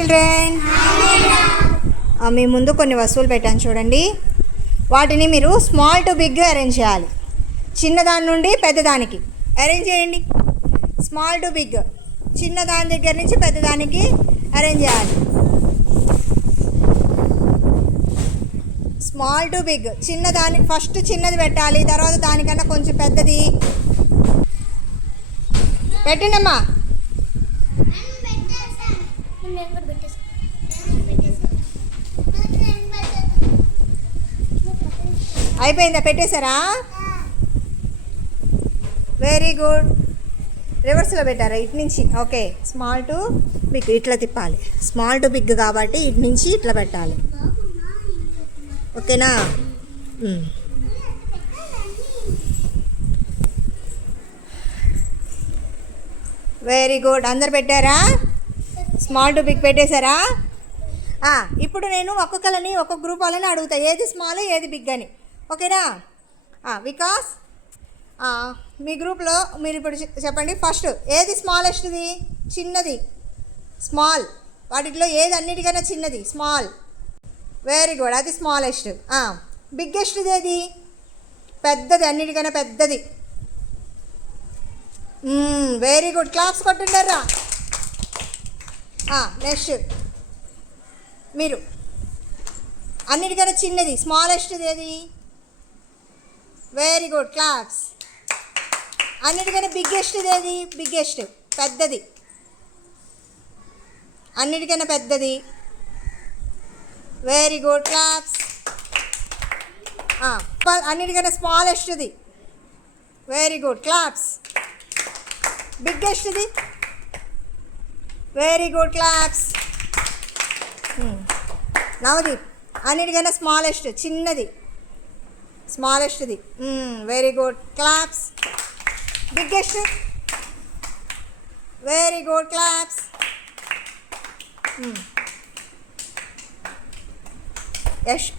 Children, మీ ముందు కొన్ని వస్తువులు పెట్టాను చూడండి. వాటిని మీరు స్మాల్ టు బిగ్ అరేంజ్ చేయాలి. చిన్నదాని నుండి పెద్దదానికి అరేంజ్ చేయండి. స్మాల్ టు బిగ్, చిన్నదాని దగ్గర నుంచి పెద్దదానికి అరేంజ్ చేయాలి. స్మాల్ టు బిగ్, చిన్నదాని ఫస్ట్ చిన్నది పెట్టాలి, తర్వాత దానికన్నా కొంచెం పెద్దది పెట్టండమ్మా. అయిపోయిందా? పెట్టేశారా? Very good. రివర్స్లో పెట్టారా? ఇటు నుంచి. ఓకే, స్మాల్ టు బిగ్ ఇట్లా తిప్పాలి. స్మాల్ టు బిగ్ కాబట్టి ఇటు నుంచి ఇట్లా పెట్టాలి. ఓకేనా? Very good. అందరు పెట్టారా? స్మాల్ టు బిగ్ పెట్టేశారా? ఇప్పుడు నేను ఒక్కొక్కరిని ఒక్కొక్క గ్రూప్ వాళ్ళని అడుగుతా, ఏది స్మాల్ ఏది బిగ్ అని. ఓకేనా? వికాస్, మీ గ్రూప్లో మీరు ఇప్పుడు చెప్పండి. ఫస్ట్ ఏది స్మాలెస్ట్ది? చిన్నది స్మాల్. వాటిలో ఏది అన్నిటికన్నా చిన్నది? స్మాల్. వెరీ గుడ్, అది స్మాలెస్ట్. బిగ్గెస్ట్ది ఏది? పెద్దది, అన్నిటికన్నా పెద్దది. వెరీ గుడ్, క్లాప్స్ కొట్టుండర్రా. నెక్స్ట్ మీరు అన్నిటికన్నా చిన్నది స్మాలెస్ట్ది ఏది? Very good, claps. అన్నిటికన్నా బిగ్గెస్ట్ది ఏది? బిగ్గెస్ట్, పెద్దది, అన్నిటికన్నా పెద్దది. Very good, claps. అన్నిటికన్నా స్మాలెస్ట్ది. Very good, claps. బిగ్గెస్ట్ది. Very good, claps. నవదీప్, అన్నిటికన్నా స్మాలెస్ట్, చిన్నది, స్మాలెస్ట్ది. Very good, claps. Biggest. Very good, claps.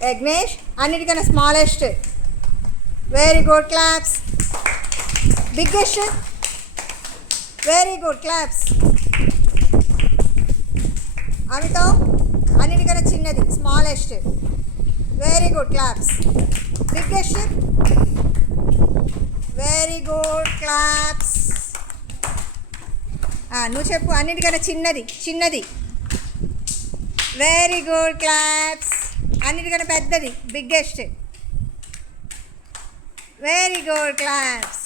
Yagnesh, అన్నిటికన్నా smallest. Very good, claps. Biggest. Very good, claps. Amitav, అన్నిటికన్నా చిన్నది smallest. Very good, claps. Biggest. Very good, claps. నువ్వు చెప్పు, అన్నిటికన్నా చిన్నది? చిన్నది. Very good, claps. అన్నిటికన్నా పెద్దది? బిగ్గెస్ట్. Very good, claps.